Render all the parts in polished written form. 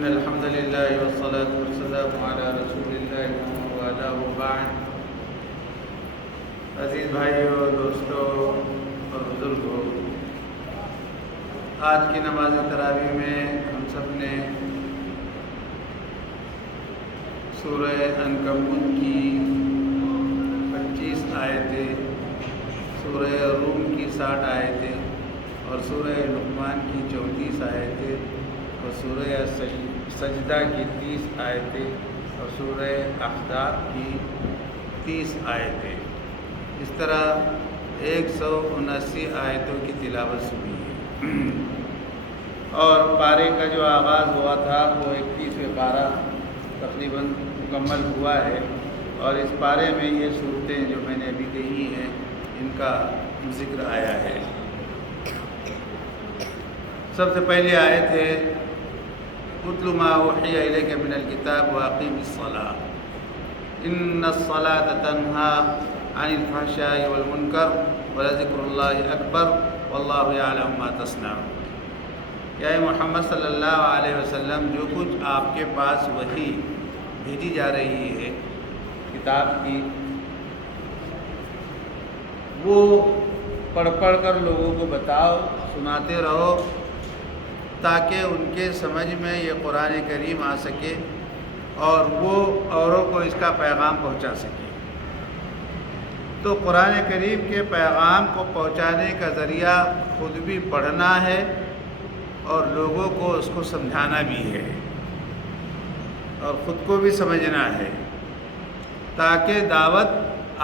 إن الحمد لله والصلاة والسلام على رسول الله وعلى بعد. عزیز بھائیوں، دوستوں اور بزرگوں، آج کی نماز تراویح میں ہم سب نے سورہ عنکبوت کی 25 آیتیں، سورہ روم کی 60 آیتیں اور سورہ لقمان کی 34 آیتیں اور سورہ سجدہ کی 30 آیتیں اور سورہ احزاب کی 30 آیتیں، اس طرح 179 آیتوں کی تلاوت سنی ہے. اور پارے کا جو آغاز ہوا تھا وہ 31ویں پارہ تقریباً مکمل ہوا ہے، اور اس پارے میں یہ صورتیں جو میں نے ابھی کہی ہیں ان کا ذکر آیا ہے. سب سے پہلی آیت ہے اتل ما اوحی الیک من الکتاب واقیم الصلاۃ ان الصلاۃ تنہی عن الفحشاء والمنکر ولذکر اللہ اکبر واللہ یعلم ما تصنعون. یا محمد صلی اللہ علیہ وسلم، جو کچھ آپ کے پاس وحی بھیجی جا رہی ہے کتاب کی، وہ پڑھ کر لوگوں کو بتاؤ، سناتے رہو، تاکہ ان کے سمجھ میں یہ قرآن کریم آ سکے اور وہ اوروں کو اس کا پیغام پہنچا سکے. تو قرآن کریم کے پیغام کو پہنچانے کا ذریعہ خود بھی پڑھنا ہے اور لوگوں کو اس کو سمجھانا بھی ہے اور خود کو بھی سمجھنا ہے، تاکہ دعوت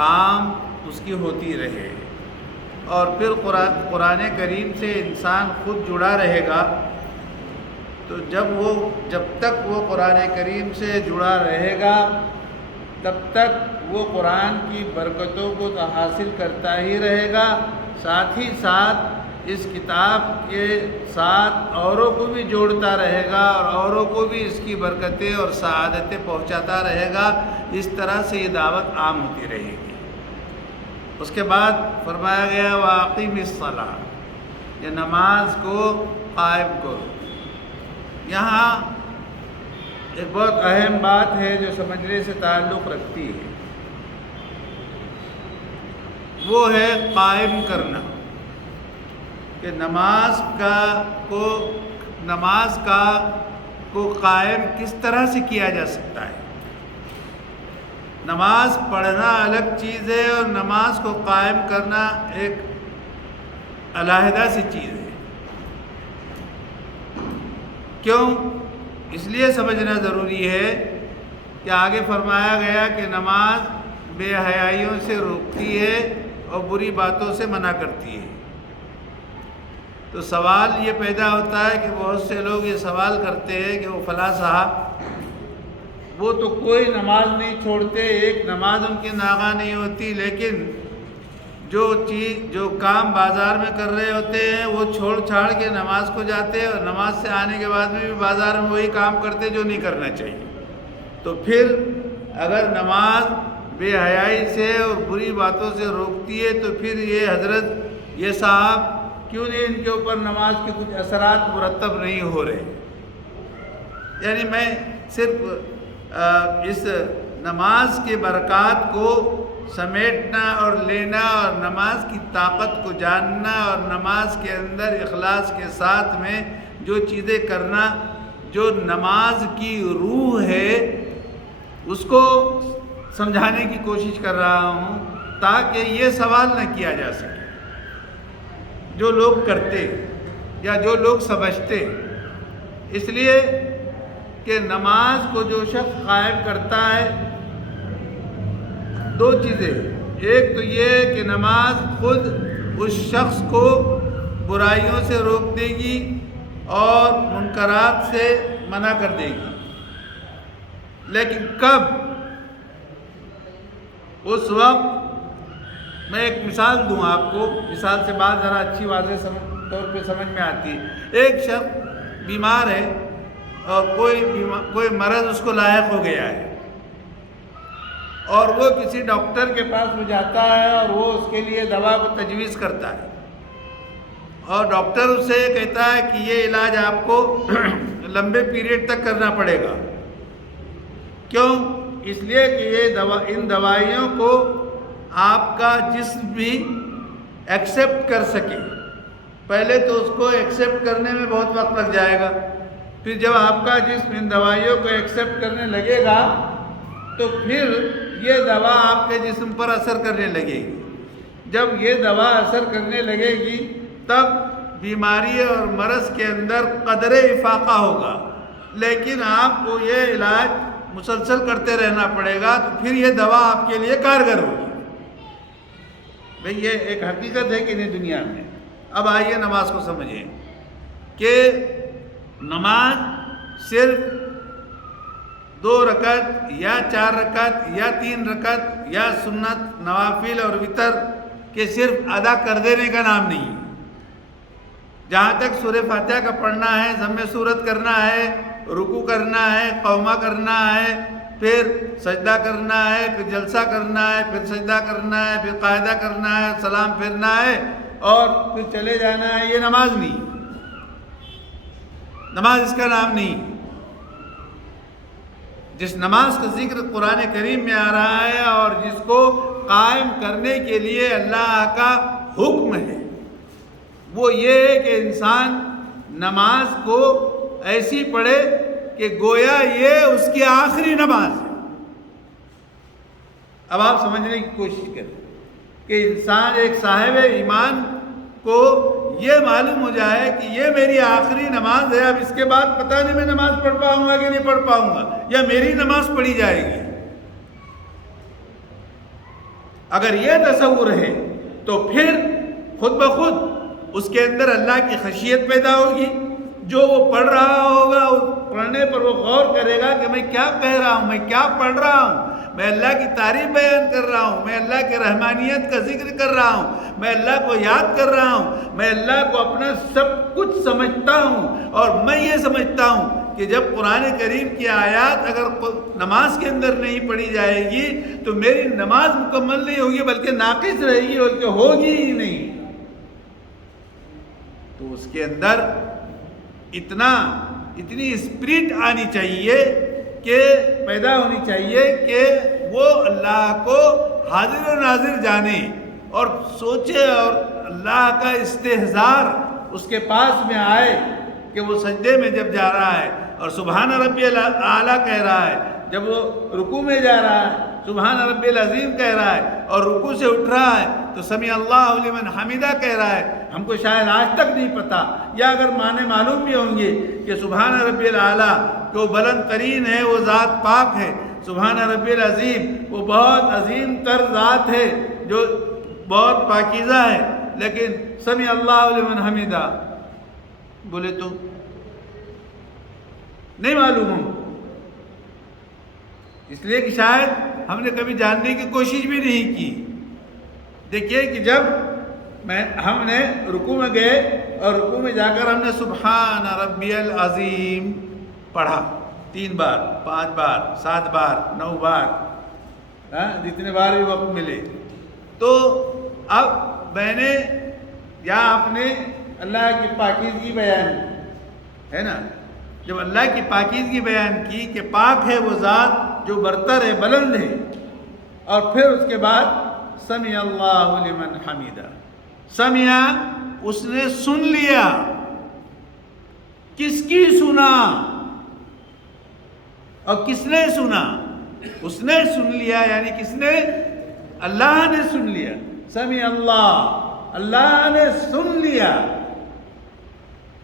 عام اس کی ہوتی رہے. اور پھر قرآن کریم سے انسان خود جڑا رہے گا، تو جب تک وہ قرآن کریم سے جڑا رہے گا تب تک وہ قرآن کی برکتوں کو تو حاصل کرتا ہی رہے گا، ساتھ ہی ساتھ اس کتاب کے ساتھ اوروں کو بھی جوڑتا رہے گا اور اوروں کو بھی اس کی برکتیں اور سعادتیں پہنچاتا رہے گا. اس طرح سے یہ دعوت عام ہوتی رہے گی. اس کے بعد فرمایا گیا واقیم الصلاۃ، یہ نماز کو قائم کرو. یہاں ایک بہت اہم بات ہے جو سمجھنے سے تعلق رکھتی ہے، وہ ہے قائم کرنا، کہ نماز کو قائم کس طرح سے کیا جا سکتا ہے. نماز پڑھنا الگ چیز ہے اور نماز کو قائم کرنا ایک علیحدہ سی چیز ہے. کیوں؟ اس لیے سمجھنا ضروری ہے کہ آگے فرمایا گیا کہ نماز بے حیائیوں سے روکتی ہے اور بری باتوں سے منع کرتی ہے. تو سوال یہ پیدا ہوتا ہے کہ بہت سے لوگ یہ سوال کرتے ہیں کہ وہ فلاں صاحب، وہ تو کوئی نماز نہیں چھوڑتے، ایک نماز ان کی ناغہ نہیں ہوتی، لیکن جو کام بازار میں کر رہے ہوتے ہیں وہ چھوڑ چھاڑ کے نماز کو جاتے ہیں، اور نماز سے آنے کے بعد میں بھی بازار میں وہی کام کرتے جو نہیں کرنا چاہیے. تو پھر اگر نماز بے حیائی سے اور بری باتوں سے روکتی ہے تو پھر یہ حضرت، یہ صاحب کیوں نہیں ان کے اوپر نماز کے کچھ اثرات مرتب نہیں ہو رہے؟ یعنی میں صرف اس نماز کے برکات کو سمیٹنا اور لینا اور نماز کی طاقت کو جاننا اور نماز کے اندر اخلاص کے ساتھ میں جو چیزیں کرنا جو نماز کی روح ہے اس کو سمجھانے کی کوشش کر رہا ہوں، تاکہ یہ سوال نہ کیا جا سکے جو لوگ کرتے یا جو لوگ سمجھتے. اس لیے کہ نماز کو جو شخص قائم کرتا ہے، دو چیزیں، ایک تو یہ کہ نماز خود اس شخص کو برائیوں سے روک دے گی اور منکرات سے منع کر دے گی. لیکن کب؟ اس وقت میں ایک مثال دوں آپ کو، مثال سے بات ذرا اچھی واضح طور پہ سمجھ میں آتی ہے. ایک شخص بیمار ہے اور کوئی مرض اس کو لاحق ہو گیا ہے، اور وہ کسی ڈاکٹر کے پاس میں جاتا ہے اور وہ اس کے لیے دوا کو تجویز کرتا ہے، اور ڈاکٹر اسے کہتا ہے کہ یہ علاج آپ کو لمبے پیریڈ تک کرنا پڑے گا. کیوں؟ اس لیے کہ ان دوائیوں کو آپ کا جسم بھی ایکسیپٹ کر سکے. پہلے تو اس کو ایکسیپٹ کرنے میں بہت وقت لگ جائے گا. پھر جب آپ کا جسم ان دوائیوں کو ایکسیپٹ کرنے لگے گا تو پھر یہ دوا آپ کے جسم پر اثر کرنے لگے گی. جب یہ دوا اثر کرنے لگے گی تب بیماری اور مرض کے اندر قدر افاقہ ہوگا. لیکن آپ کو یہ علاج مسلسل کرتے رہنا پڑے گا تو پھر یہ دوا آپ کے لیے کارگر ہوگی. بھئی یہ ایک حقیقت ہے کہ نہیں دنیا میں. اب آئیے نماز کو سمجھیں کہ نماز صرف 2 رکعت یا 4 رکعت یا 3 رکعت یا سنت نوافل اور وتر کے صرف ادا کر دینے کا نام نہیں. جہاں تک سورہ فاتحہ کا پڑھنا ہے، ضم سورت کرنا ہے، رکوع کرنا ہے، قومہ کرنا ہے، پھر سجدہ کرنا ہے، پھر جلسہ کرنا ہے، پھر سجدہ کرنا ہے، پھر قاعدہ کرنا ہے، سلام پھرنا ہے اور پھر چلے جانا ہے، یہ نماز نہیں. نماز اس کا نام نہیں. جس نماز کا ذکر قرآن کریم میں آ رہا ہے اور جس کو قائم کرنے کے لیے اللہ کا حکم ہے وہ یہ ہے کہ انسان نماز کو ایسی پڑھے کہ گویا یہ اس کی آخری نماز ہے. اب آپ سمجھنے کی کوشش کریں کہ انسان ایک صاحب ایمان کو یہ معلوم ہو جائے کہ یہ میری آخری نماز ہے. اب اس کے بعد پتہ نہیں میں نماز پڑھ پاؤں گا کہ نہیں پڑھ پاؤں گا یا میری نماز پڑھی جائے گی. اگر یہ تصور ہے تو پھر خود بخود اس کے اندر اللہ کی خشیت پیدا ہوگی. جو وہ پڑھ رہا ہوگا پڑھنے پر وہ غور کرے گا کہ میں کیا کہہ رہا ہوں، میں کیا پڑھ رہا ہوں، میں اللہ کی تعریف بیان کر رہا ہوں، میں اللہ کے رحمانیت کا ذکر کر رہا ہوں، میں اللہ کو یاد کر رہا ہوں، میں اللہ کو اپنا سب کچھ سمجھتا ہوں. اور میں یہ سمجھتا ہوں کہ جب قرآن کریم کی آیات اگر نماز کے اندر نہیں پڑھی جائے گی تو میری نماز مکمل نہیں ہوگی بلکہ ناقص رہے گی، بلکہ ہوگی ہی نہیں. تو اس کے اندر اتنی اسپرٹ آنی چاہیے کہ پیدا ہونی چاہیے کہ وہ اللہ کو حاضر و ناظر جانے اور سوچے اور اللہ کا استحضار اس کے پاس میں آئے کہ وہ سجدے میں جب جا رہا ہے اور سبحان ربی اعلیٰ کہہ رہا ہے، جب وہ رکوع میں جا رہا ہے سبحان ربی العظیم کہہ رہا ہے اور رکوع سے اٹھ رہا ہے تو سمیع اللہ لمن حمیدہ کہہ رہا ہے. ہم کو شاید آج تک نہیں پتا یا اگر معنی معلوم بھی ہوں گے کہ سبحان ربی الاعلیٰ کہ وہ بلند ترین ہے، وہ ذات پاک ہے. سبحان ربی العظیم وہ بہت عظیم تر ذات ہے جو بہت پاکیزہ ہے. لیکن سمیع اللہ لمن حمیدہ بولے تو نہیں معلوم ہوں، اس لیے کہ شاید ہم نے کبھی جاننے کی کوشش بھی نہیں کی. دیکھیے کہ جب ہم نے رکوع میں گئے اور رکوع میں جا کر ہم نے سبحان ربی العظیم پڑھا 3 بار 5 بار 7 بار 9 بار جتنے بار بھی وقت ملے، تو اب میں نے یا آپ نے اللہ کی پاکیزگی بیان ہے نا، جب اللہ کی پاکیزگی بیان کی کہ پاک ہے وہ ذات جو برتر ہے بلند ہے، اور پھر اس کے بعد سمیع اللہ لمن حمیدہ. سمیع اس نے سن لیا. کس کی سنا اور کس نے سنا؟ اس نے سن لیا، یعنی کس نے؟ اللہ نے سن لیا. سمیع اللہ نے سن لیا.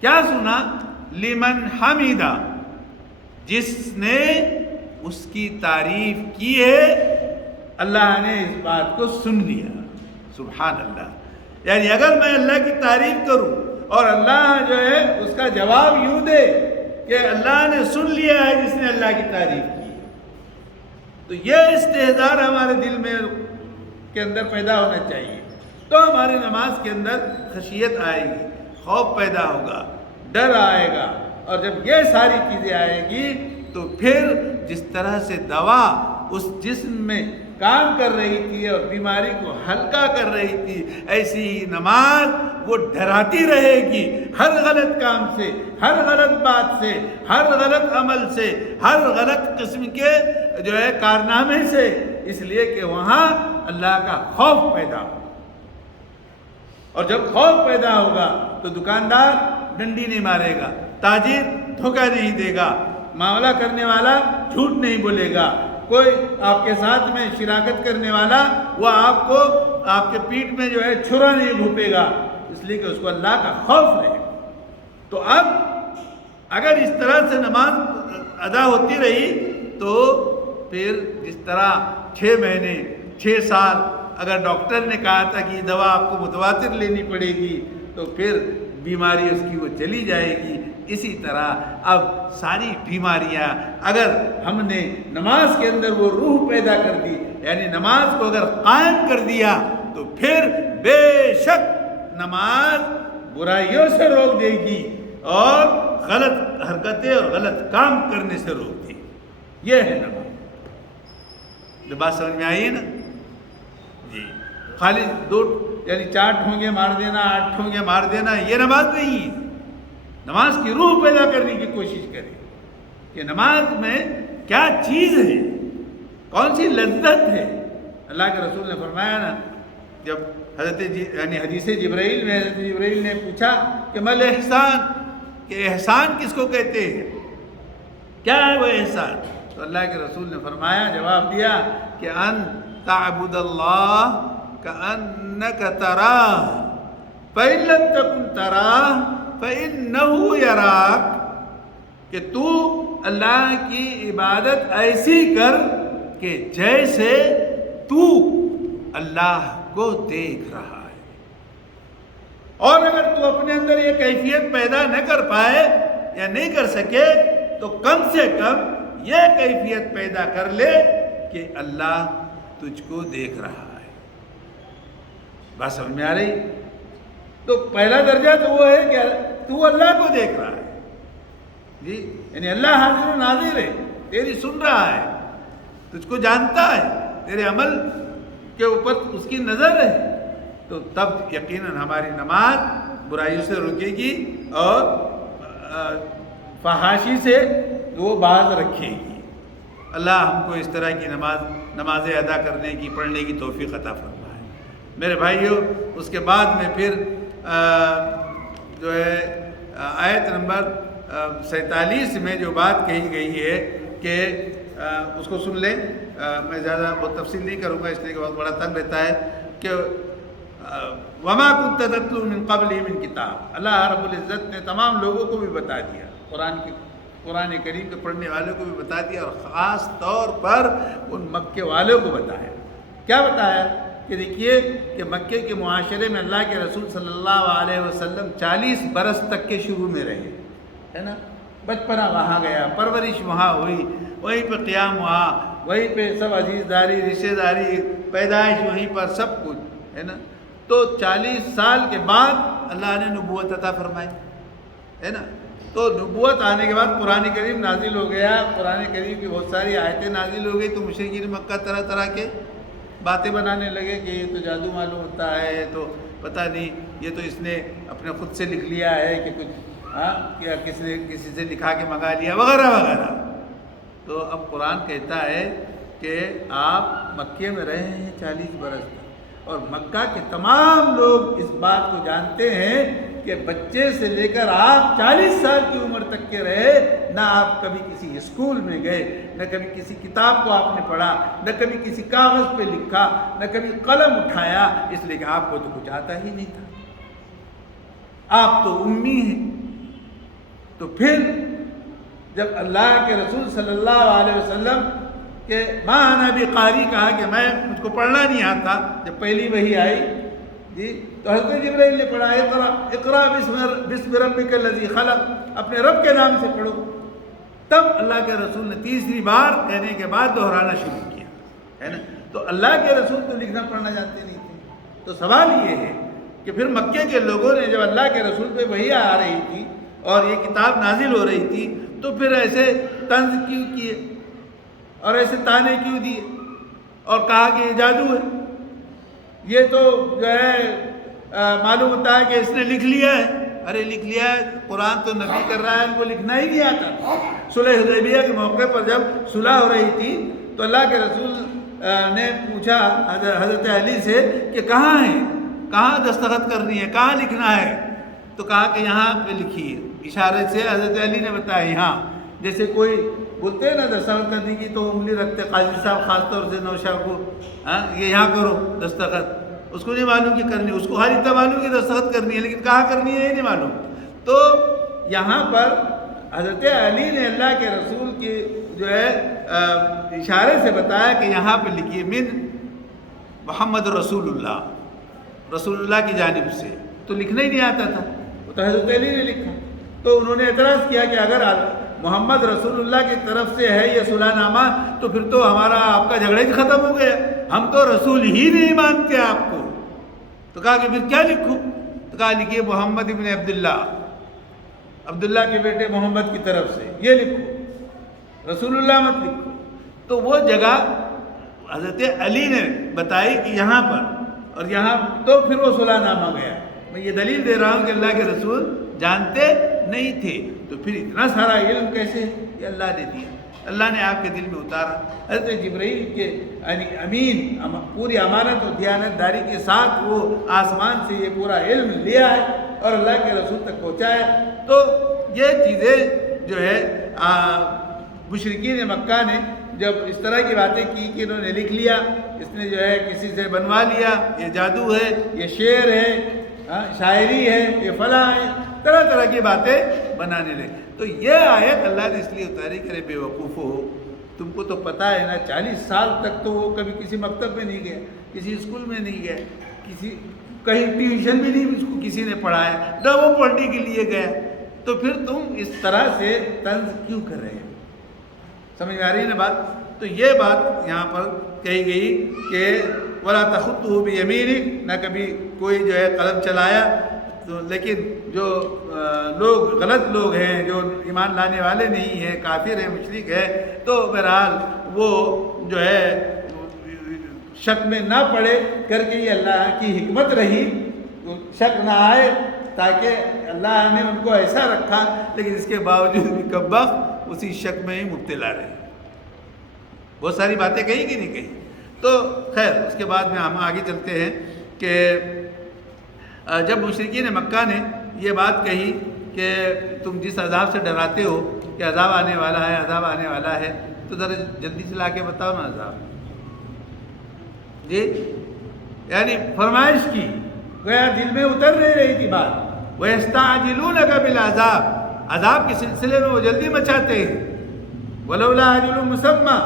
کیا سنا؟ لمن حمیدہ، جس نے اس کی تعریف کی ہے اللہ نے اس بات کو سن لیا. سبحان اللہ. یعنی اگر میں اللہ کی تعریف کروں اور اللہ جو ہے اس کا جواب یوں دے کہ اللہ نے سن لیا ہے جس نے اللہ کی تعریف کی، تو یہ استحضار ہمارے دل میں کے اندر پیدا ہونا چاہیے. تو ہماری نماز کے اندر خشیت آئے گی، خوف پیدا ہوگا، ڈر آئے گا. اور جب یہ ساری چیزیں آئے گی تو پھر جس طرح سے دوا اس جسم میں کام کر رہی تھی اور بیماری کو ہلکا کر رہی تھی، ایسی ہی نماز وہ ڈراتی رہے گی ہر غلط کام سے، ہر غلط بات سے، ہر غلط عمل سے، ہر غلط قسم کے جو ہے کارنامے سے، اس لیے کہ وہاں اللہ کا خوف پیدا ہو۔ اور جب خوف پیدا ہوگا تو دکاندار ڈنڈی نہیں مارے گا، تاجر دھوکہ نہیں دے گا، معاملہ کرنے والا جھوٹ نہیں بولے گا، کوئی آپ کے ساتھ میں شراکت کرنے والا وہ آپ کو آپ کے پیٹھ میں جو ہے چھرا نہیں گھوپے گا، اس لیے کہ اس کو اللہ کا خوف رہے۔ تو اب اگر اس طرح سے نماز ادا ہوتی رہی تو پھر جس طرح 6 مہینے 6 سال اگر ڈاکٹر نے کہا تھا کہ یہ دوا آپ کو متواتر لینی پڑے گی تو پھر بیماری اس کی وہ چلی جائے گی، اسی طرح اب ساری بیماریاں اگر ہم نے نماز کے اندر وہ روح پیدا کر دی، یعنی نماز کو اگر قائم کر دیا تو پھر بے شک نماز برائیوں سے روک دے گی اور غلط حرکتیں اور غلط کام کرنے سے روک دے گی۔ یہ ہے نماز۔ بات سمجھ میں آئی ہے نا جی؟ خالی 2 یعنی 4 ٹھونگے مار دینا، 8 ٹھونگے مار دینا یہ نماز نہیں ہے۔ نماز کی روح پیدا کرنے کی کوشش کریں کہ نماز میں کیا چیز ہے، کون سی لذت ہے۔ اللہ کے رسول نے فرمایا نا، جب یعنی حدیث جبرائیل میں حضرت جبرائیل نے پوچھا کہ مل احسان، کہ احسان کس کو کہتے ہیں، کیا ہے وہ احسان؟ تو اللہ کے رسول نے فرمایا، جواب دیا کہ ان تعبد اللہ کأنک تراہ فإن لم تکن تراہ فإنہ یراک، کہ تو اللہ کی عبادت ایسی کر کہ جیسے تو اللہ کو دیکھ رہا ہے۔ اور اگر تو اپنے اندر یہ کیفیت پیدا نہ کر پائے یا نہیں کر سکے تو کم سے کم یہ کیفیت پیدا کر لے کہ اللہ تجھ کو دیکھ رہا ہے۔ بات سمجھ میں آ رہی؟ تو پہلا درجہ تو وہ ہے کہ تو اللہ کو دیکھ رہا ہے جی، یعنی اللہ حاضر و ناظر ہے، تیری سن رہا ہے، تجھ کو جانتا ہے، تیرے عمل کے اوپر اس کی نظر ہے، تو تب یقیناً ہماری نماز برائیوں سے رکے گی اور فحاشی سے وہ باز رکھے گی۔ اللہ ہم کو اس طرح کی نمازیں ادا کرنے کی، پڑھنے کی توفیق عطا فرمائے۔ میرے بھائیوں، اس کے بعد میں پھر جو ہے آیت نمبر 47 میں جو بات کہی گئی ہے کہ اس کو سن لیں، میں زیادہ بہت تفصیل نہیں کروں گا اس لیے کہ بہت بڑا تنگ رہتا ہے، کہ وما كنت تتلو من قبل من کتاب، اللہ رب العزت نے تمام لوگوں کو بھی بتا دیا، قرآن کریم کے پڑھنے والوں کو بھی بتا دیا، اور خاص طور پر ان مکے والوں کو بتایا۔ کیا بتایا؟ کہ دیکھیے کہ مکے کے معاشرے میں اللہ کے رسول صلی اللہ علیہ وسلم 40 برس تک کے شروع میں رہے، ہے نا، بچپنا وہاں گیا، پرورش وہاں ہوئی، وہیں پہ قیام ہوا، وہیں پہ سب عزیز داری، رشتہ داری، پیدائش وہیں پر سب کچھ، ہے نا۔ تو 40 سال کے بعد اللہ نے نبوت عطا فرمائی، ہے نا۔ تو نبوت آنے کے بعد قرآن کریم نازل ہو گیا، قرآن کریم کی بہت ساری آیتیں نازل ہو گئی، تو مشرکین مکہ طرح طرح کے باتیں بنانے لگے کہ یہ تو جادو معلوم ہوتا ہے، تو پتہ نہیں یہ تو اس نے اپنے خود سے لکھ لیا ہے کہ کچھ کیا کسی سے لکھا کے منگا لیا وغیرہ وغیرہ۔ تو اب قرآن کہتا ہے کہ آپ مکے میں رہے ہیں 40 برس تک، اور مکہ کے تمام لوگ اس بات کو جانتے ہیں کہ بچے سے لے کر آپ 40 سال کی عمر تک کے رہے، نہ آپ کبھی کسی اسکول میں گئے، نہ کبھی کسی کتاب کو آپ نے پڑھا، نہ کبھی کسی کاغذ پہ لکھا، نہ کبھی قلم اٹھایا، اس لیے کہ آپ کو تو کچھ آتا ہی نہیں تھا، آپ تو امی ہیں۔ تو پھر جب اللہ کے رسول صلی اللہ علیہ وسلم کہ ماں انا بقاری کہا کہ مجھ کو پڑھنا نہیں آتا، جب پہلی وحی آئی جی تو حضرت جبرائیل نے پڑھا اقرا بسم ربک الذی خلق، اپنے رب کے نام سے پڑھو۔ تب اللہ کے رسول نے تیسری بار کہنے کے بعد دہرانا شروع کیا، ہے نا۔ تو اللہ کے رسول تو لکھنا پڑھنا جانتے نہیں تھے۔ تو سوال یہ ہے کہ پھر مکے کے لوگوں نے جب اللہ کے رسول پہ وحی آ رہی تھی اور یہ کتاب نازل ہو رہی تھی تو پھر ایسے طنز کیوں کیے اور ایسے تانے کیوں دیے اور کہا کہ یہ جادو ہے، یہ تو جو ہے معلوم ہوتا ہے کہ اس نے لکھ لیا ہے. ارے لکھ لیا ہے، قرآن تو نبی کر رہا ہے، ان کو لکھنا ہی نہیں آتا. صلح حدیبیہ کے موقع پر جب صلح ہو رہی تھی تو اللہ کے رسول نے پوچھا حضرت علی سے کہ کہاں ہے، کہاں دستخط کرنی ہے، کہاں لکھنا ہے؟ تو کہا کہ یہاں پہ لکھیے. اشارے سے حضرت علی نے بتایا یہاں. جیسے کوئی بولتے ہیں نا دستخط کرنے کی تو انگلی رکھتے، قاضی صاحب خاص طور سے نوشا کو، یہ یہاں کرو دستخط. اس کو نہیں معلوم کہ کرنی، اس کو خالی اتنا معلوم کہ دستخط کرنی ہے، لیکن کہاں کرنی ہے یہ نہیں معلوم. تو یہاں پر حضرت علی نے اللہ کے رسول کی جو ہے اشارے سے بتایا کہ یہاں پہ لکھیے من محمد رسول اللہ، رسول اللہ کی جانب سے. تو لکھنا ہی نہیں آتا تھا، وہ تو حضرت علی نے لکھا. تو انہوں نے اعتراض کیا کہ اگر محمد رسول اللہ کی طرف سے ہے یہ صلح نامہ تو پھر تو ہمارا آپ کا جھگڑا ہی ختم ہو گیا، ہم تو رسول ہی نہیں مانتے آپ کو. تو کہا کہ پھر کیا لکھوں؟ تو کہا لکھیے محمد ابن عبداللہ، عبداللہ کے بیٹے محمد کی طرف سے، یہ لکھو، رسول اللہ مت لکھو. تو وہ جگہ حضرت علی نے بتائی کہ یہاں پر اور یہاں، تو پھر وہ صلح نامہ گیا. میں یہ دلیل دے رہا ہوں کہ اللہ کے رسول جانتے نہیں تھے. تو پھر اتنا سارا علم کیسے؟ یہ اللہ نے دیا، اللہ نے آپ کے دل میں اتارا. حضرت جبرائیل کے امین پوری امانت اور دیانت داری کے ساتھ وہ آسمان سے یہ پورا علم لیا ہے اور اللہ کے رسول تک پہنچایا. تو یہ چیزیں جو ہے مشرکین مکہ نے جب اس طرح کی باتیں کی کہ انہوں نے لکھ لیا، اس نے جو ہے کسی سے بنوا لیا، یہ جادو ہے، یہ شعر ہے، شاعری ہے، یہ فلاں ہے، طرح طرح کی باتیں بنانے لگے. تو یہ آیت اللہ نے اس لیے اتاری کہ بے وقوف ہو، تم کو تو پتہ ہے نا 40 سال تک تو وہ کبھی کسی مکتب میں نہیں گیا، کسی اسکول میں نہیں گیا، کسی کہیں ٹیوشن بھی نہیں اس کو کسی نے پڑھایا، نہ وہ پڑھنے کے لیے گیا. تو پھر تم اس طرح سے طنز کیوں کر رہے ہو؟ سمجھ میں آ رہی ہے نا بات؟ تو یہ بات یہاں پر کہی گئی کہ وَلَا تَخُطُّهُ بِيَمِينِكَ، نہ کبھی کوئی جو ہے قلم چلایا. تو لیکن جو لوگ غلط لوگ ہیں، جو ایمان لانے والے نہیں ہیں، کافر ہیں، مشرک ہیں، تو بہرحال وہ جو ہے شک میں نہ پڑے کر کے، یہ اللہ کی حکمت رہی، شک نہ آئے، تاکہ اللہ نے ان کو ایسا رکھا، لیکن اس کے باوجود بھی کمبخت اسی شک میں ہی مبتلا رہے. بہت ساری باتیں کہی کہ نہیں کہی. تو خیر اس کے بعد میں ہم آگے چلتے ہیں کہ جب مشرکین مکہ نے یہ بات کہی کہ تم جس عذاب سے ڈراتے ہو کہ عذاب آنے والا ہے، عذاب آنے والا ہے، تو ذرا جلدی سے لا کے بتاؤ نا عذاب. جی یعنی فرمائش کی، گویا دل میں اتر نہیں رہی تھی بات. وَيَسْتَعْجِلُونَكَ بِالْعَذَابِ، عذاب کے سلسلے میں وہ جلدی مچاتے ہیں. وَلَوْلَا أَجَلٌ مُّسَمًّى،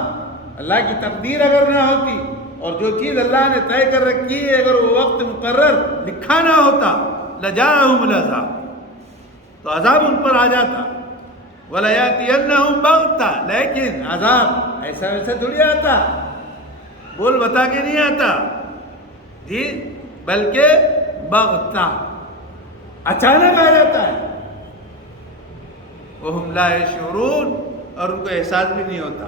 اللہ کی تقدیر اگر نہ ہوتی اور جو چیز اللہ نے طے کر رکھی ہے اگر وہ وقت مقرر لکھا نہ ہوتا، لَجَاءَهُمُ الْعَذَابُ، تو عذاب ان پر آ جاتا. وَلَيَأْتِيَنَّهُمْ بَغْتَةً، لیکن عذاب ایسا ویسا تھوڑی آتا، بول بتا کے نہیں آتا جی، بلکہ بغتہ، اچانک آ جاتا ہے. وَهُمْ لَا يَشْعُرُونَ، اور ان کو احساس بھی نہیں ہوتا.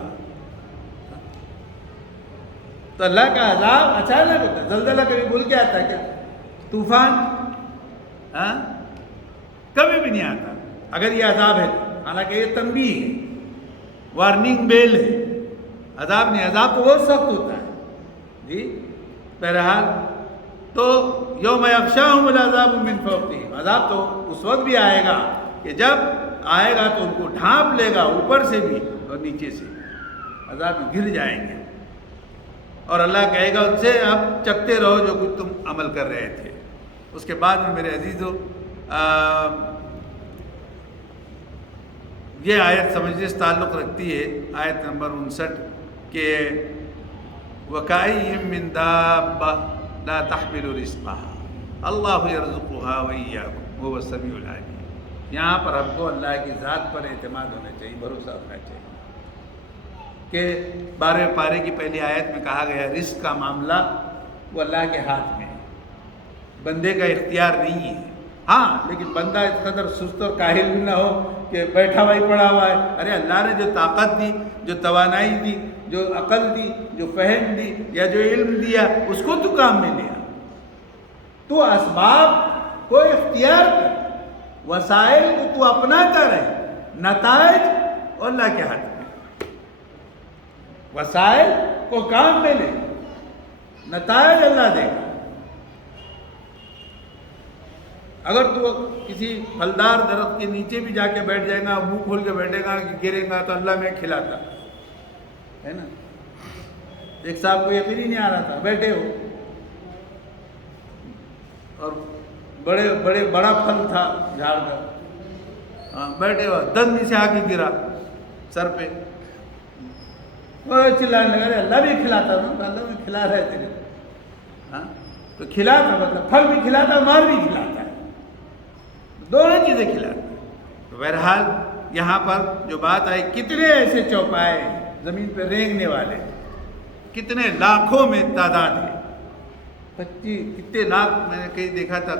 تو اللہ کا عذاب اچانک ہوتا ہے. زلزلہ کبھی بھول کے آتا ہے کیا؟ طوفان کبھی بھی نہیں آتا اگر یہ عذاب ہے. حالانکہ یہ تنبیہ ہے، وارننگ بیل ہے. عذاب نہیں، عذاب تو بہت سخت ہوتا ہے جی. بہرحال تو یوم یغشاہم العذاب من فوقہم، عذاب تو اس وقت بھی آئے گا کہ جب آئے گا تو ان کو ڈھانپ لے گا اوپر سے بھی اور نیچے سے، عذاب میں گر جائیں گے. اور اللہ کہے گا ان سے اب چکتے رہو جو کچھ تم عمل کر رہے تھے. اس کے بعد میں میرے عزیزو یہ آیت سمجھنے سے تعلق رکھتی ہے، آیت نمبر 59 کہ وَكَأَيٍّ مِّن دَابَّةٍ لَا تَحْمِلُ رِزْقَهَا اللَّهُ يَرْزُقُهَا وَإِيَّاكُمْ وَهُوَ السَّمِيعُ الْعَلِيمُ. یہاں پر ہم کو اللہ کی ذات پر اعتماد ہونا چاہیے، بھروسہ ہونا چاہیے کہ 12ویں پارے کی پہلی آیت میں کہا گیا رزق کا معاملہ وہ اللہ کے ہاتھ میں ہے، بندے کا اختیار نہیں ہے. ہاں لیکن بندہ اس قدر سست اور کاہل بھی نہ ہو کہ بیٹھا ہوا ہی پڑا ہوا ہے. ارے اللہ نے جو طاقت دی، جو توانائی دی، جو عقل دی، جو فہم دی یا جو علم دیا، اس کو تو کام میں لیا. تو اسباب کو اختیار کر، وسائل کو تو اپناتا رہے، نتائج اور اللہ کے ہاتھ میں۔ وسائل کو کام میں لے، نتائج اللہ دے گا۔ اگر تو کسی پھلدار درخت کے نیچے بھی جا کے بیٹھ جائے گا، منہ کھول کے بیٹھے گا، گرے گا تو اللہ میں کھلاتا ہے نا۔ ایک صاحب کو یقین ہی نہیں آ رہا تھا، بیٹھے ہو اور بڑا پھل تھا جھاڑ کا، بیٹھے ہو، دندی سے آ کے گرا سر پہ، وہ چلانے لگا، اللہ بھی کھلاتا نا، اللہ بھی کھلا رہے تیرے، ہاں تو کھلاتا مطلب پھل بھی کھلاتا، مار بھی کھلاتا ہے، دونوں چیزیں کھلاتا ہے۔ تو بہرحال یہاں پر جو بات آئی، کتنے ایسے چوپائے زمین پہ رینگنے والے، کتنے لاکھوں میں تعداد ہے، 25 کتنے لاکھ میں نے کہیں دیکھا تھا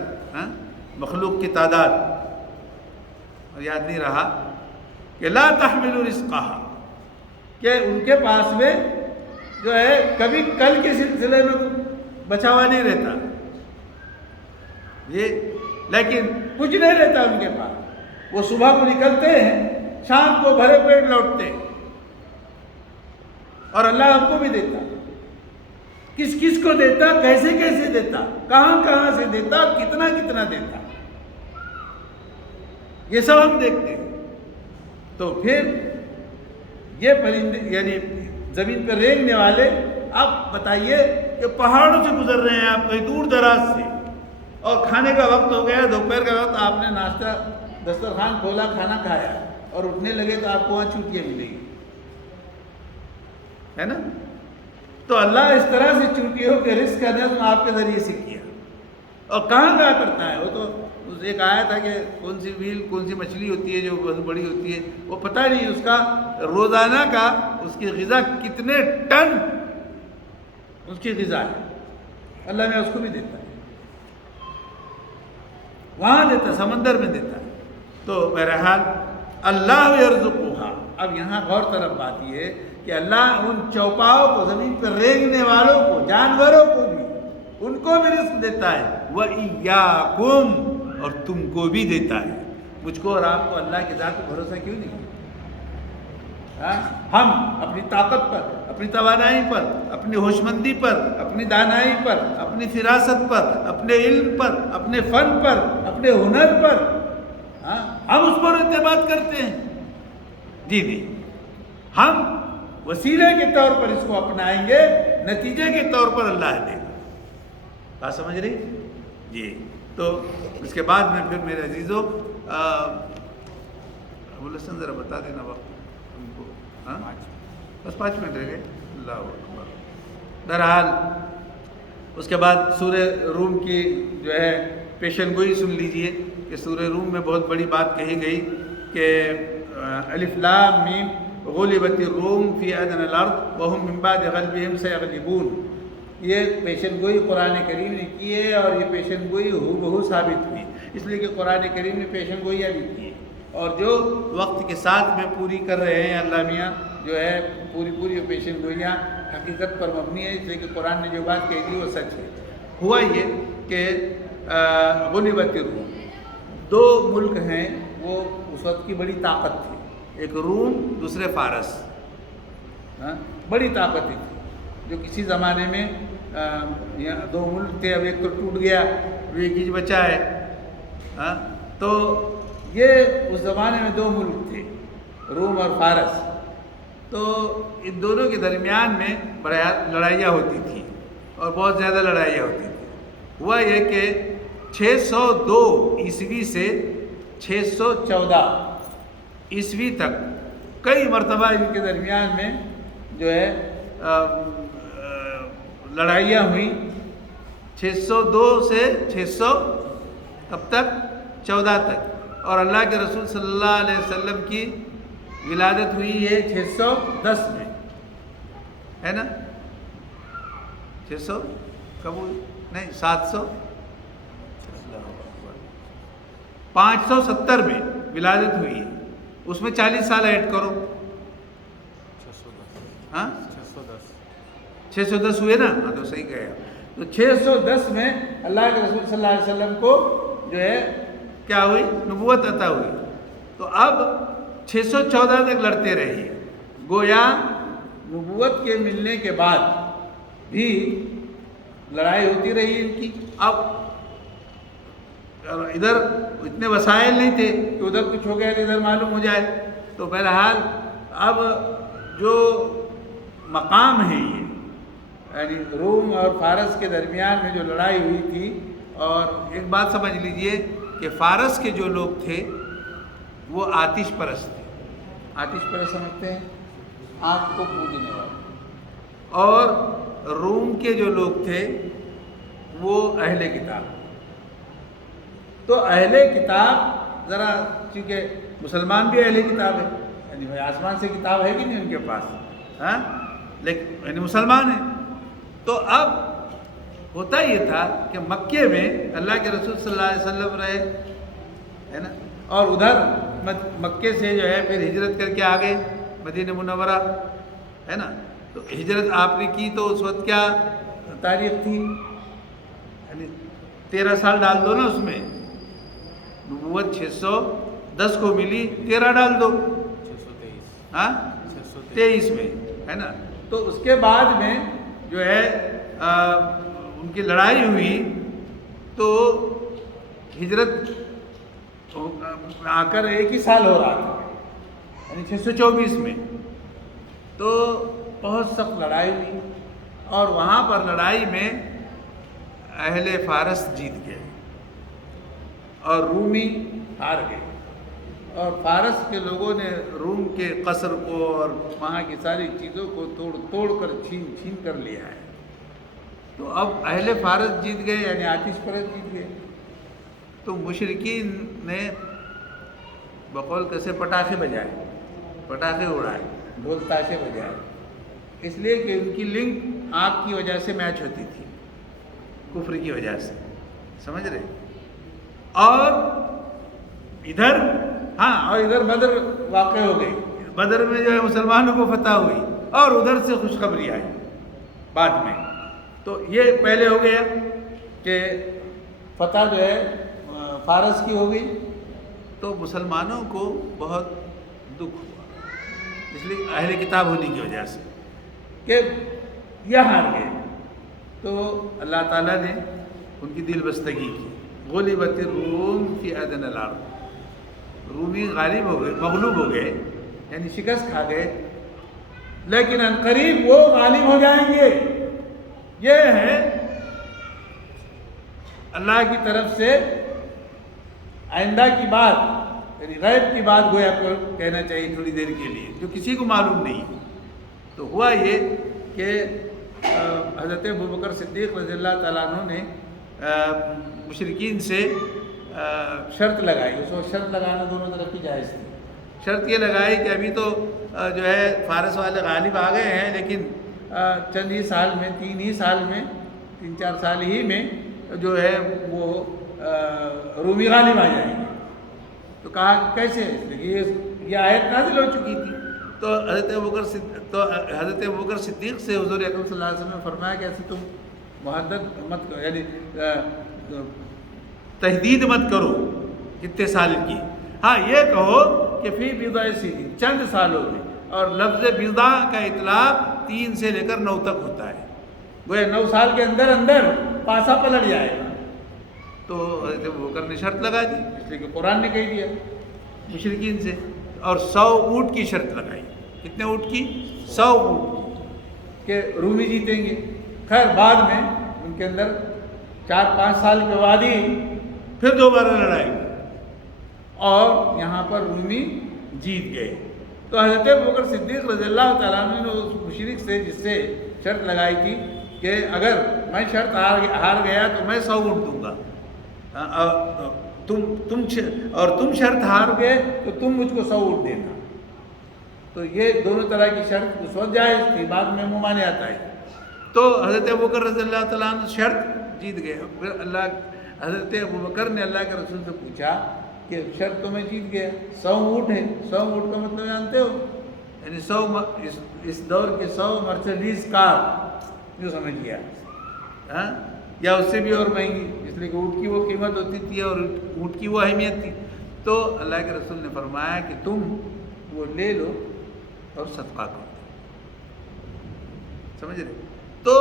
مخلوق کی تعداد، اور یاد نہیں رہا، کہ لا تحمل رزقها، کہ ان کے پاس میں جو ہے کبھی کل کے سلسلے میں بچا ہوا نہیں رہتا، یہ لیکن کچھ نہیں رہتا ان کے پاس، وہ صبح کو نکلتے ہیں، شام کو بھرے پیٹ لوٹتے ہیں، اور اللہ ہم کو بھی دیتا، کس کس کو دیتا، کیسے کیسے دیتا، کہاں کہاں سے دیتا، کتنا کتنا دیتا، یہ سب ہم دیکھتے ہیں۔ تو پھر یہ پرندے یعنی زمین پہ رینگنے والے، آپ بتائیے کہ پہاڑوں سے گزر رہے ہیں آپ کہیں دور دراز سے، اور کھانے کا وقت ہو گیا، دوپہر کا وقت، آپ نے ناشتہ دسترخوان کھولا، کھانا کھایا اور اٹھنے لگے تو آپ کو وہاں چوٹیاں ملے گی، ہے نا۔ تو اللہ اس طرح سے چوٹیوں کے رزق کا نظم آپ کے ذریعے سے کیا، اور کہاں کہاں کرتا ہے وہ تو ایک آیا تھا کہ کون سی ویل کون سی مچھلی ہوتی ہے جو بہت بڑی ہوتی ہے، وہ پتہ نہیں اس کا روزانہ کا اس کی غذا کتنے ٹن اس کی غذا ہے، اللہ نے اس کو بھی دیتا ہے، وہاں دیتا ہے، سمندر میں دیتا ہے۔ تو بہرحال اللہ یرزقها، اب یہاں غور طرف بات یہ ہے کہ اللہ ان چوپاؤں کو، زمین پر رینگنے والوں کو، جانوروں کو بھی، ان کو بھی رزق دیتا ہے، وَإِيَّاكُمْ، اور تم کو بھی دیتا ہے۔ مجھ کو اور آپ کو اللہ کی ذات پر بھروسہ کیوں نہیں؟ ہم اپنی طاقت پر، اپنی توانائی پر، اپنی ہوش مندی پر، اپنی دانائی پر، اپنی فراست پر، اپنے علم پر، اپنے فن پر، اپنے ہنر پر، ہم اس پر اعتماد کرتے ہیں؟ جی نہیں، ہم وسیلے کے طور پر اس کو اپنائیں گے، نتیجے کے طور پر اللہ دے گا۔ بات سمجھ رہی؟ جی۔ تو اس کے بعد میں پھر میرے عزیزوں، ابو الحسن ذرا بتا دینا وقت ان کو، بس 5 منٹ رہ گئے، اللہ اکبر۔ بہرحال اس کے بعد سورہ روم کی جو ہے پیشن گوئی سن لیجئے کہ سورہ روم میں بہت بڑی بات کہی گئی کہ الف لام میم غلبت الروم فی ادنی الارض وهم من بعد غلبهم سیغلبون، یہ پیشن گوئی قرآن کریم نے کی ہے، اور یہ پیشن گوئی ہو بہو ثابت ہوئی، اس لیے کہ قرآن کریم نے پیشن گوئیاں بھی کی ہیں، اور جو وقت کے ساتھ میں پوری کر رہے ہیں اللہ میاں جو ہے پوری پیشن گوئیاں حقیقت پر مبنی ہے، اس لیے کہ قرآن نے جو بات کہی تھی وہ سچ ہے۔ ہوا یہ کہ غلبت الروم، 2 ملک ہیں وہ اس وقت کی بڑی طاقت تھی، ایک روم، دوسرے فارس، بڑی طاقت تھی جو کسی زمانے میں 2 ملک تھے، اب ایک تو ٹوٹ گیا، اب ایک ہی بچا ہے، تو یہ اس زمانے میں 2 ملک تھے، روم اور فارس۔ تو ان دونوں کے درمیان میں لڑائیاں ہوتی تھیں، اور بہت زیادہ لڑائیاں ہوتی تھیں۔ ہوا یہ کہ 602 عیسوی سے 614 عیسوی تک کئی مرتبہ ان کے درمیان میں جو ہے لڑائیاں ہوئیں، 602 سے 600 کب تک؟ 14 تک، اور اللہ کے رسول صلی اللہ علیہ وسلم کی ولادت ہوئی ہے 610 میں، ہے نا؟ 600 کب ہوئی؟ نہیں 700 570 میں ولادت ہوئی ہے، اس میں 40 سال ایڈ کرو، 610 ہوئے نا؟ ہاں تو صحیح کہا۔ تو 610 میں اللہ کے رسول صلی اللہ علیہ وسلم کو جو ہے کیا ہوئی؟ نبوت عطا ہوئی. تو اب 614 تک لڑتے رہے. گویا نبوت کے ملنے کے بعد بھی لڑائی ہوتی رہی ان کی. اب ادھر اتنے وسائل نہیں تھے کہ ادھر کچھ ہو گیا تو ادھر معلوم ہو جائے. تو بہرحال اب جو مقام ہے یہ یعنی روم اور فارس کے درمیان میں جو لڑائی ہوئی تھی. اور ایک بات سمجھ لیجئے کہ فارس کے جو لوگ تھے وہ آتش پرست تھے. آتش پرست سمجھتے ہیں؟ آگ کو پوجنے والے. اور روم کے جو لوگ تھے وہ اہل کتاب. تو اہل کتاب ذرا چونکہ مسلمان بھی اہل کتاب ہے یعنی بھائی آسمان سے کتاب ہے کہ نہیں ان کے پاس، ہاں لیکن یعنی مسلمان ہیں. تو اب ہوتا یہ تھا کہ مکے میں اللہ کے رسول صلی اللہ علیہ وسلم رہے ہے نا، اور ادھر مکے سے جو ہے پھر ہجرت کر کے آ گئے مدینہ منورہ ہے نا. تو ہجرت آپ نے کی تو اس وقت کیا تاریخ تھی؟ یعنی 13 سال ڈال دو نا اس میں. نبوت 610 کو ملی، 13 ڈال دو 623 ہاں 623 میں ہے نا. تو اس کے بعد میں جو ہے ان کی لڑائی ہوئی تو ہجرت آ کر ایک ہی سال ہو رہا تھا یعنی 624 میں. تو بہت سخت لڑائی ہوئی اور وہاں پر لڑائی میں اہل فارس جیت گئے اور رومی ہار گئے. اور فارس کے لوگوں نے روم کے قصر کو اور وہاں کی ساری چیزوں کو توڑ کر چھین کر لیا ہے. تو اب اہل فارس جیت گئے یعنی آتش پرست جیت گئے. تو مشرکین نے بقول کیسے پٹاخے بجائے، پٹاخے اڑائے، ڈھول تاشے بجائے، اس لیے کہ ان کی لنک آگ کی وجہ سے میچ ہوتی تھی، کفر کی وجہ سے، سمجھ رہے. اور ادھر اور ادھر بدر واقع ہو گئی. بدر میں جو ہے مسلمانوں کو فتح ہوئی اور ادھر سے خوشخبری آئی بعد میں. تو یہ پہلے ہو گیا کہ فتح جو ہے فارس کی ہو گئی. تو مسلمانوں کو بہت دکھ ہوا اس لیے اہل کتاب ہونے کی وجہ سے کہ یہ ہار گئے. تو اللہ تعالیٰ نے ان کی دل بستگی کی. غلبت الروم فی ادنی الارض، رومی غالب ہو گئے، مغلوب ہو گئے یعنی شکست کھا گئے، لیکن ان قریب وہ غالب ہو جائیں گے. یہ ہے اللہ کی طرف سے آئندہ کی بات یعنی غیب کی بات گویا کو کہنا چاہیے تھوڑی دیر کے لیے جو کسی کو معلوم نہیں. تو ہوا یہ کہ حضرت ابوبکر صدیق رضی اللہ تعالیٰ عنہ نے مشرکین سے شرط لگائی. اس وقت شرط لگانا دونوں طرف کی جائز تھی. شرط یہ لگائی کہ ابھی تو جو ہے فارس والے غالب آ گئے ہیں لیکن چند ہی سال میں 3-4 سال ہی میں جو ہے وہ رومی غالب آ جائیں گے. تو کہا کہ کیسے؟ یہ آیت نازل ہو چکی تھی. تو حضرت ابوبکر صدیق سے حضور اکرم صلی اللہ علیہ وسلم نے فرمایا کہ ایسے تم محدد مت کرو یعنی تحدید مت کرو کتنے سال کی. ہاں یہ کہو کہ فی بضع سنین چند سالوں میں. اور لفظ بضع کا اطلاق 3 سے لے کر 9 تک ہوتا ہے. گویا 9 سال کے اندر پاسا پلٹ جائے گا. تو حضرت ابوبکر نے شرط لگا دی اس لیے کہ قرآن نے کہہ دیا مشرکین سے. اور 100 اونٹ کی شرط لگائی. کتنے اونٹ کی؟ 100 اونٹ کہ رومی جیتیں گے. خیر بعد میں ان کے اندر 4-5 سال کے بعد ہی پھر دوبارہ لڑائی اور یہاں پر رومی جیت گئے. تو حضرت ابوبکر صدیق رضی اللہ تعالیٰ عنہ نے اس مشرک سے جس سے شرط لگائی تھی کہ اگر میں شرط ہار گیا تو میں 100 اونٹ دوں گا تم شرط ہار گئے تو تم مجھ کو 100 اونٹ دینا. تو یہ دونوں طرح کی شرط اس وقت جائز تھی، بعد میں ممانعت آئی. تو حضرت ابوبکر رضی اللہ تعالیٰ عنہ شرط جیت گئے. پھر حضرت ابوبکر نے اللہ کے رسول سے پوچھا کہ شرط تو میں جیت گیا، 100 اونٹ ہے. 100 اونٹ کا مطلب جانتے ہو؟ یعنی 100 اس دور کے 100 مرسیڈیز کار جو سمجھ گیا. یا اس سے بھی اور مہنگی، اس لیے کہ اونٹ کی وہ قیمت ہوتی تھی اور اونٹ کی وہ اہمیت تھی۔ تو اللہ کے رسول نے فرمایا کہ تم وہ لے لو اور صدقہ کرو، سمجھ رہے؟ تو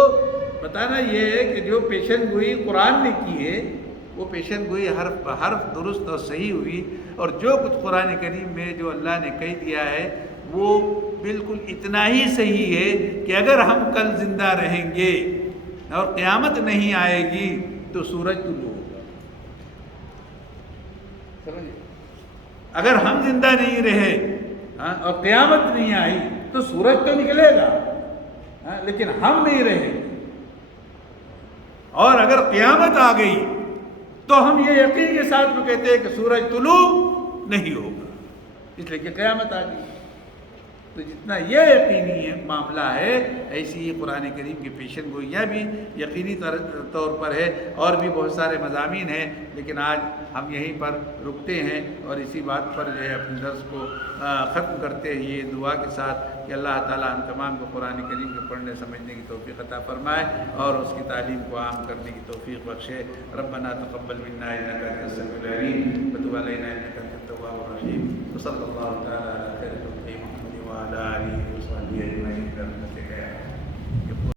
بتانا یہ ہے کہ جو پیشن گوئی قرآن نے کی ہے وہ پیشن گوئی حرف بحرف درست اور صحیح ہوئی، اور جو کچھ قرآن کریم میں جو اللہ نے کہہ دیا ہے وہ بالکل اتنا ہی صحیح ہے کہ اگر ہم کل زندہ رہیں گے اور قیامت نہیں آئے گی تو سورج طلوع ہوگا، سمجھے؟ اگر ہم زندہ نہیں رہے اور قیامت نہیں آئی تو سورج تو نکلے گا لیکن ہم نہیں رہیں گے، اور اگر قیامت آ گئی تو ہم یہ یقین کے ساتھ میں کہتے ہیں کہ سورج طلوع نہیں ہوگا، اس لیے کہ قیامت آ گئی۔ تو جتنا یہ یقینی معاملہ ہے، ایسی ہی قرآن کریم کی پیشن گوئیاں بھی یقینی طور پر ہے، اور بھی بہت سارے مضامین ہیں، لیکن آج ہم یہیں پر رکتے ہیں اور اسی بات پر جو ہے اپنے درس کو ختم کرتے ہیں یہ دعا کے ساتھ کہ اللہ تعالیٰ ہم تمام کو قرآن کریم کے پڑھنے سمجھنے کی توفیق عطا فرمائے اور اس کی تعلیم کو عام کرنے کی توفیق بخشے۔ ربنا تقبل منا انک انت السمیع العلیم وتب علینا انک انت التواب الرحیم، وصلی اللہ تعالیٰ